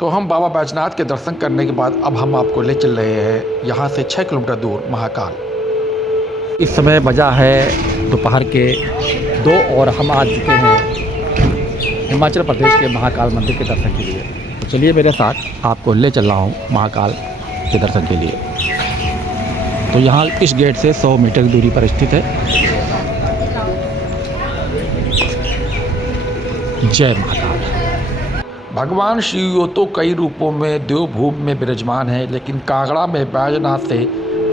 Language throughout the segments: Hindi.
तो हम बाबा बैजनाथ के दर्शन करने के बाद अब हम आपको ले चल रहे हैं यहाँ से 6 किलोमीटर दूर महाकाल। इस समय बजा है दोपहर के 2 और हम आ चुके हैं हिमाचल प्रदेश के महाकाल मंदिर के दर्शन के लिए। तो चलिए मेरे साथ आपको ले चल रहा हूँ महाकाल के दर्शन के लिए। तो यहाँ इस गेट से 100 मीटर की दूरी पर स्थित है जय महाकाल। भगवान शिव तो कई रूपों में देवभूमि में विराजमान है, लेकिन कांगड़ा में बैजनाथ से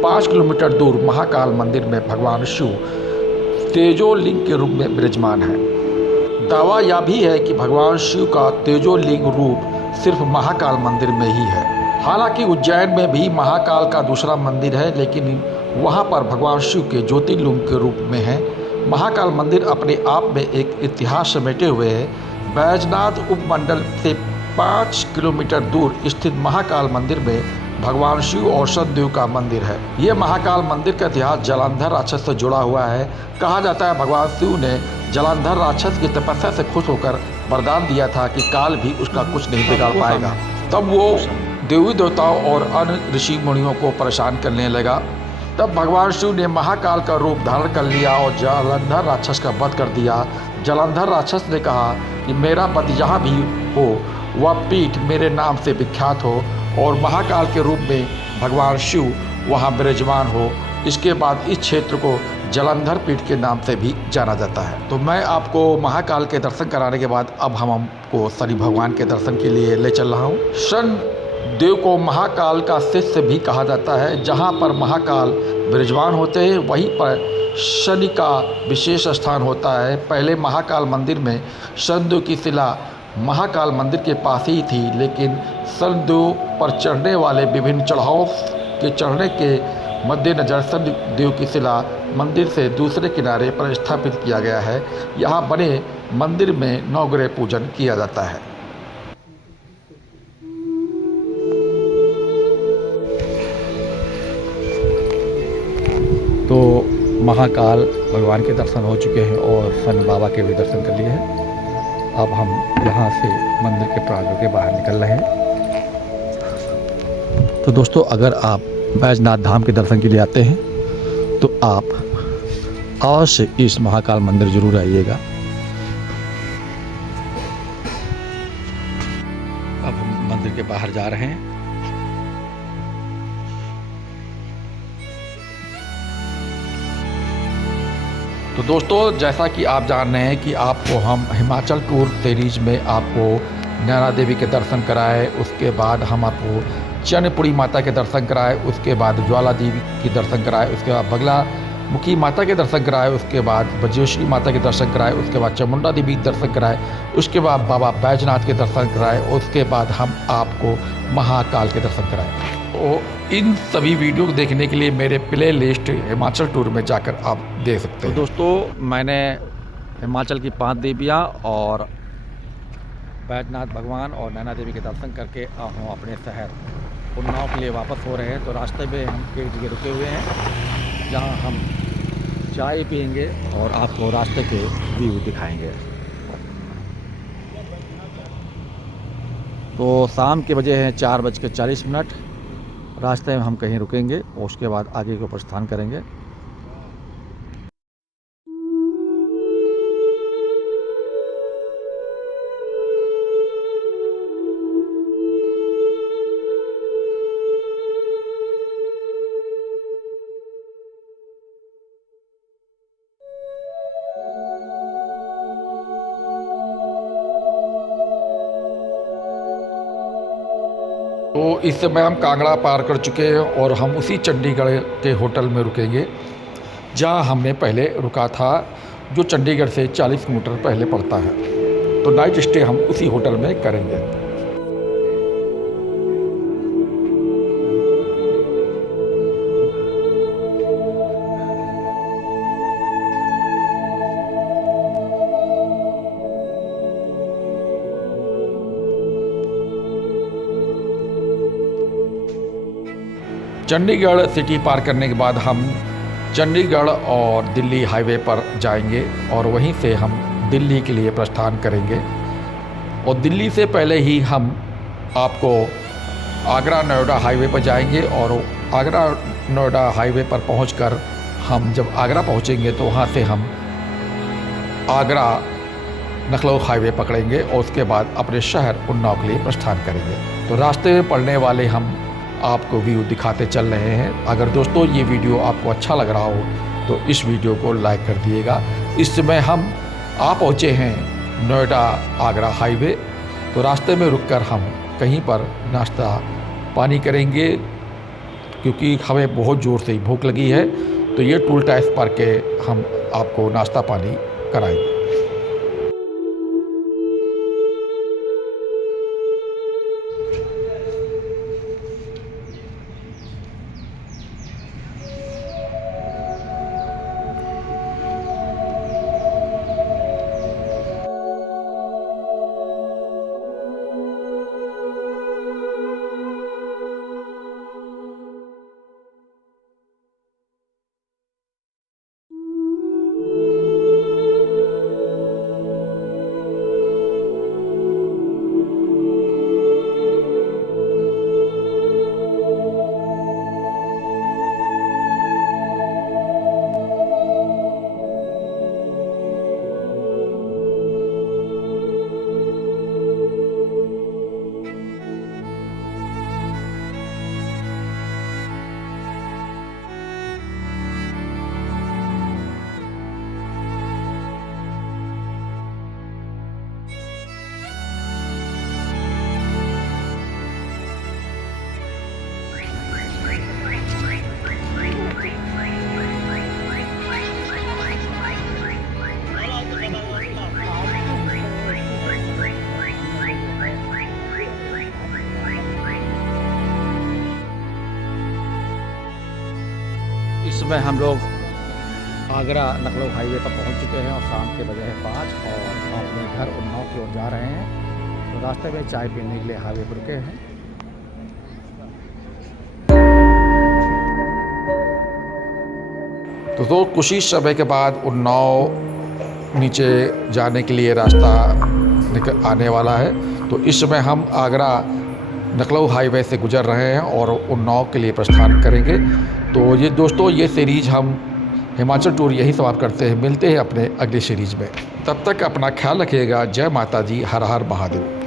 5 किलोमीटर दूर महाकाल मंदिर में भगवान शिव तेजोलिंग के रूप में विराजमान है। दावा यह भी है कि भगवान शिव का तेजोलिंग रूप सिर्फ महाकाल मंदिर में ही है। हालांकि उज्जैन में भी महाकाल का दूसरा मंदिर है, लेकिन वहां पर भगवान शिव के ज्योतिर्लिंग के रूप में है। महाकाल मंदिर अपने आप में एक इतिहास समेटे हुए है। बैजनाथ उपमंडल से 5 किलोमीटर दूर स्थित महाकाल मंदिर में भगवान शिव और शनिदेव का मंदिर है। यह महाकाल मंदिर का इतिहास जलंधर राक्षस से जुड़ा हुआ है। कहा जाता है भगवान शिव ने जलंधर राक्षस की तपस्या से खुश होकर वरदान दिया था कि काल भी उसका कुछ नहीं बिगाड़ पाएगा। तब वो देवी देवताओं और अन्य ऋषि मुनियों को परेशान करने लगा। तब भगवान शिव ने महाकाल का रूप धारण कर लिया और जलंधर राक्षस का वध कर दिया। जलंधर राक्षस ने कहा कि मेरा वध जहाँ भी हो वह पीठ मेरे नाम से विख्यात हो और महाकाल के रूप में भगवान शिव वहाँ विराजमान हो। इसके बाद इस क्षेत्र को जलंधर पीठ के नाम से भी जाना जाता है। तो मैं आपको महाकाल के दर्शन कराने के बाद अब हमको शनि भगवान के दर्शन के लिए ले चल रहा हूँ। शनि देव को महाकाल का शिष्य भी कहा जाता है। जहाँ पर महाकाल विराजमान होते हैं वहीं पर शनि का विशेष स्थान होता है। पहले महाकाल मंदिर में शनिदेव की शिला महाकाल मंदिर के पास ही थी, लेकिन शनिदेव पर चढ़ने वाले विभिन्न चढ़ावों के चढ़ने के मद्देनज़र शनिदेव की शिला मंदिर से दूसरे किनारे पर स्थापित किया गया है। यहाँ बने मंदिर में नवग्रह पूजन किया जाता है। तो महाकाल भगवान के दर्शन हो चुके हैं और शनि बाबा के भी दर्शन कर लिए हैं। अब हम यहाँ से मंदिर के प्रांगण के बाहर निकल रहे हैं। तो दोस्तों, अगर आप बैजनाथ धाम के दर्शन के लिए आते हैं तो आप अवश्य इस महाकाल मंदिर जरूर आइएगा। अब हम मंदिर के बाहर जा रहे हैं। तो दोस्तों, जैसा कि आप जान रहे हैं कि आपको हम हिमाचल टूर सीरीज में आपको नैना देवी के दर्शन कराए, उसके बाद हम आपको चैनपुरी माता के दर्शन कराए, उसके बाद ज्वाला देवी के दर्शन कराए, उसके बाद बगला मुखी माता के दर्शन कराए, उसके बाद बजेश्वरी माता के दर्शन कराए, उसके बाद चामुंडा देवी के दर्शन कराए, उसके बाद बाबा बैजनाथ के दर्शन कराए, उसके बाद हम आपको महाकाल के दर्शन कराए। तो इन सभी वीडियो को देखने के लिए मेरे प्ले लिस्ट हिमाचल टूर में जाकर आप देख सकते हैं। तो दोस्तों, मैंने हिमाचल की 5 देवियाँ और बैजनाथ भगवान और नैना देवी के दर्शन करके अब हम अपने शहर उन्नाव के लिए वापस हो रहे हैं। तो रास्ते में हम एक जगह रुके हुए हैं जहाँ हम चाय पियेंगे और आपको रास्ते के व्यू दिखाएंगे। तो शाम के बजे हैं 4:40। रास्ते में हम कहीं रुकेंगे और उसके बाद आगे को प्रस्थान करेंगे। तो इस समय हम कांगड़ा पार कर चुके हैं और हम उसी चंडीगढ़ के होटल में रुकेंगे जहां हमने पहले रुका था, जो चंडीगढ़ से 40 किलोमीटर पहले पड़ता है। तो नाइट स्टे हम उसी होटल में करेंगे। चंडीगढ़ सिटी पार करने के बाद हम चंडीगढ़ और दिल्ली हाईवे पर जाएंगे और वहीं से हम दिल्ली के लिए प्रस्थान करेंगे। और दिल्ली से पहले ही हम आपको आगरा नोएडा हाईवे पर जाएंगे और आगरा नोएडा हाईवे पर पहुंचकर हम जब आगरा पहुंचेंगे तो वहां से हम आगरा लखनऊ हाईवे पकड़ेंगे और उसके बाद अपने शहर उन्नाव के लिए प्रस्थान करेंगे। तो रास्ते में पड़ने वाले हम आपको व्यू दिखाते चल रहे हैं। अगर दोस्तों ये वीडियो आपको अच्छा लग रहा हो तो इस वीडियो को लाइक कर दिएगा। इस समय हम आ पहुँचे हैं नोएडा आगरा हाईवे। तो रास्ते में रुककर हम कहीं पर नाश्ता पानी करेंगे क्योंकि हमें बहुत ज़ोर से भूख लगी है। तो ये टूल टैक्स पर के हम आपको नाश्ता पानी कराएंगे। इस समय हम लोग आगरा लखनऊ हाईवे पर पहुंच चुके हैं और शाम के बजे हैं 5 और अपने घर उन्नाव की ओर जा रहे हैं। तो रास्ते में चाय पीने के लिए हाईवे पर रुके हैं। तो कुछ ही समय के बाद उन्नाव नीचे जाने के लिए रास्ता निकल आने वाला है। तो इस समय हम आगरा लखनऊ हाईवे से गुजर रहे हैं और उन्नाव के लिए प्रस्थान करेंगे। तो ये दोस्तों ये सीरीज़ हम हिमाचल टूर यही समाप्त करते हैं। मिलते हैं अपने अगले सीरीज़ में। तब तक अपना ख्याल रखिएगा। जय माता जी, हर हर महादेव।